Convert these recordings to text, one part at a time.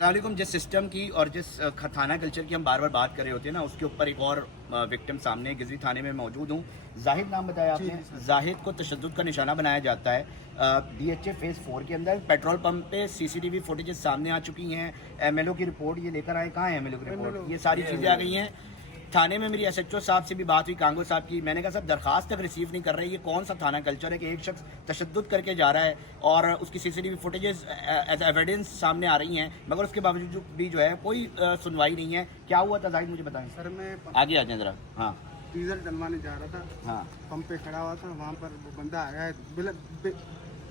अलैकुम। जिस सिस्टम की और जिस थाना कल्चर की हम बार बार बात कर रहे होते हैं ना, उसके ऊपर एक और विक्टिम सामने गिजरी थाने में मौजूद हूँ। जाहिद नाम बताया आपने। जाहिद को तशद्दुद का निशाना बनाया जाता है। DHA फेज़ 4 के अंदर पेट्रोल पंप पे CCTV फुटेजेस सामने आ चुकी हैं। MLO की रिपोर्ट ये लेकर आए। कहाँ है MLO की रिपोर्ट? ये सारी चीज़ें आ गई हैं। थाने में मेरी SHO साहब से भी बात हुई, कांगो साहब की। मैंने कहा साहब दरखास्त तक रिसीव नहीं कर रहे, ये कौन सा थाना कल्चर है कि एक शख्स तशद्दुद करके जा रहा है और उसकी CCTV फुटेजेस एज एविडेंस सामने आ रही हैं, मगर उसके बावजूद भी जो है कोई सुनवाई नहीं है। क्या हुआ था जाहिद, मुझे बताएं। सर मैं आगे आ जाए जरा। हाँ, डीजल डलवाने जा रहा था। हाँ, पंप पे खड़ा हुआ था, वहाँ पर वो बंदा आया है,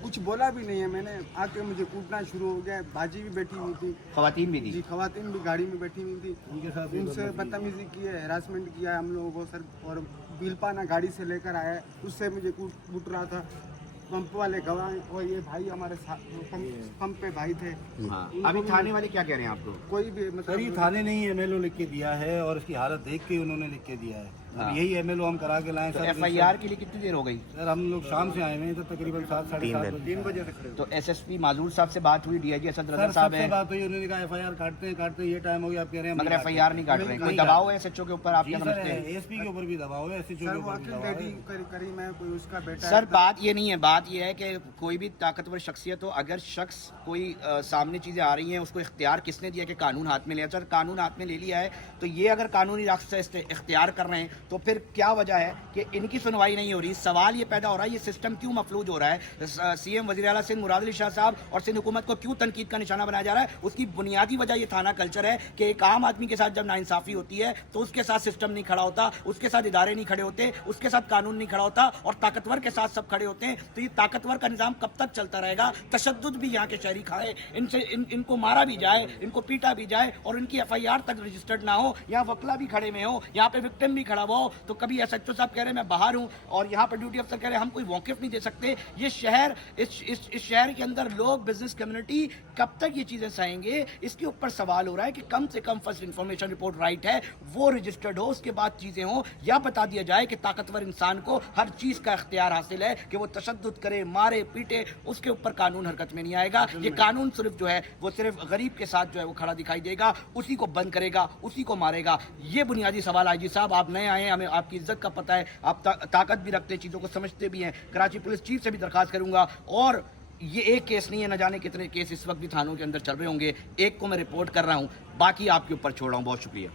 कुछ बोला भी नहीं है। मैंने आके मुझे कूटना शुरू हो गया। बाजी भी बैठी हुई थी, खवातीन भी थी। जी खवातीन भी गाड़ी में बैठी हुई थी। उनके साथ उनसे बदतमीजी की है, हरासमेंट किया है हम लोगों को सर। और बिलपाना गाड़ी से लेकर आया है, उससे मुझे कूट रहा था। पंप वाले गवाह और ये भाई हमारे पंप पे भाई थे। हाँ। अभी थाने वाले क्या कह रहे हैं आपको? कोई भी सर ये थाने नहीं MLO लिख के दिया है और इसकी हालत देख के उन्होंने लिख के दिया है। हाँ। अब यही MLO हम करा के लाए तो सर। FIR के लिए कितनी देर हो गई? सर हम लोग शाम से आए हुए हैं, तो तकरीबन 7 साढ़े 7 बजे 3 बजे से खड़े तो SSP माजूर साहब से बात हुई, DIG असद रजा सर साहब सबसे है, बात हुई। उन्होंने कहा FIR काटते हैं ये टाइम हो गया, आप कह रहे हैं मगर FIR नहीं काट रहे। कोई दबाव है SHO के ऊपर? आप जी क्या सर समझते हैं? ASP के ऊपर भी दबाव है, SHO सर के वो ऊपर भी अखिल दबाव डैडी है। करी मैं कोई उसका बेटा सर है। बात ये नहीं है, बात ये है कि कोई भी ताकतवर शख्सियत हो, अगर शख्स कोई सामने चीज़ें आ रही हैं, उसको इख्तियार किसने दिया कि कानून हाथ में लिया? सर कानून हाथ में ले लिया है तो ये अगर कानूनी रास्ते से इख्तियार कर रहे हैं तो फिर क्या वजह है कि इनकी सुनवाई नहीं हो रही? सवाल ये पैदा हो रहा है, ये सिस्टम क्यों मफलूज हो रहा है? CM वज़ीर आला सिंध मुराद अली शाह साहब और सिंध हुकूमत को क्यों तनकीद का निशाना बनाया जा रहा है? उसकी बुनियादी वजह ये थाना कल्चर है कि एक आम आदमी के साथ जब नाइंसाफ़ी होती है तो उसके साथ सिस्टम नहीं खड़ा होता, उसके साथ इदारे नहीं खड़े होते, उसके साथ कानून नहीं खड़ा होता और ताकतवर के साथ सब खड़े होते हैं। तो ये ताकतवर का निज़ाम कब तक चलता रहेगा? तशद्दुद भी यहाँ के शहरी खाए, इनको मारा भी जाए, इनको पीटा भी जाए और इनकी FIR तक रजिस्टर्ड ना हो, यहाँ वकला भी खड़े में हो, यहाँ पे विक्टिम भी खड़ा हो, तो कभी SHO साहब कह रहे हैं मैं बाहर हूँ और यहाँ पर ड्यूटी अफसर कह रहे हैं हम कोई मौक़िफ़ नहीं दे सकते। ये शहर, इस शहर के अंदर लोग, बिजनेस कम्युनिटी कब तक ये चीज़ें सहेंगे? इसके ऊपर सवाल हो रहा है कि कम से come first information report right है वो रजिस्टर्ड हो, उसके बाद चीज़ें हो, या बता दिया जाए कि ताकतवर इंसान को हर चीज़ का इख्तियार हासिल है कि वो तशद्दुद करे, मारे पीटे, उसके ऊपर कानून हरकत में नहीं आएगा। ये कानून सिर्फ जो है वो सिर्फ गरीब के साथ जो है वो खड़ा दिखाई देगा, उसी को बंद करेगा, उसी को मारेगा। ये बुनियादी सवाल IG साहब, आप नए आए हैं, हमें आपकी इज्जत का पता है, आप ताकत भी रखते हैं, चीज़ों को समझते भी हैं। कराची पुलिस चीफ से भी दरखास्त करूंगा और ये एक केस नहीं है, न जाने कितने केस इस वक्त भी थानों के अंदर चल रहे होंगे। एक को मैं रिपोर्ट कर रहा हूँ, बाकी आपके ऊपर छोड़ रहा हूँ। बहुत शुक्रिया।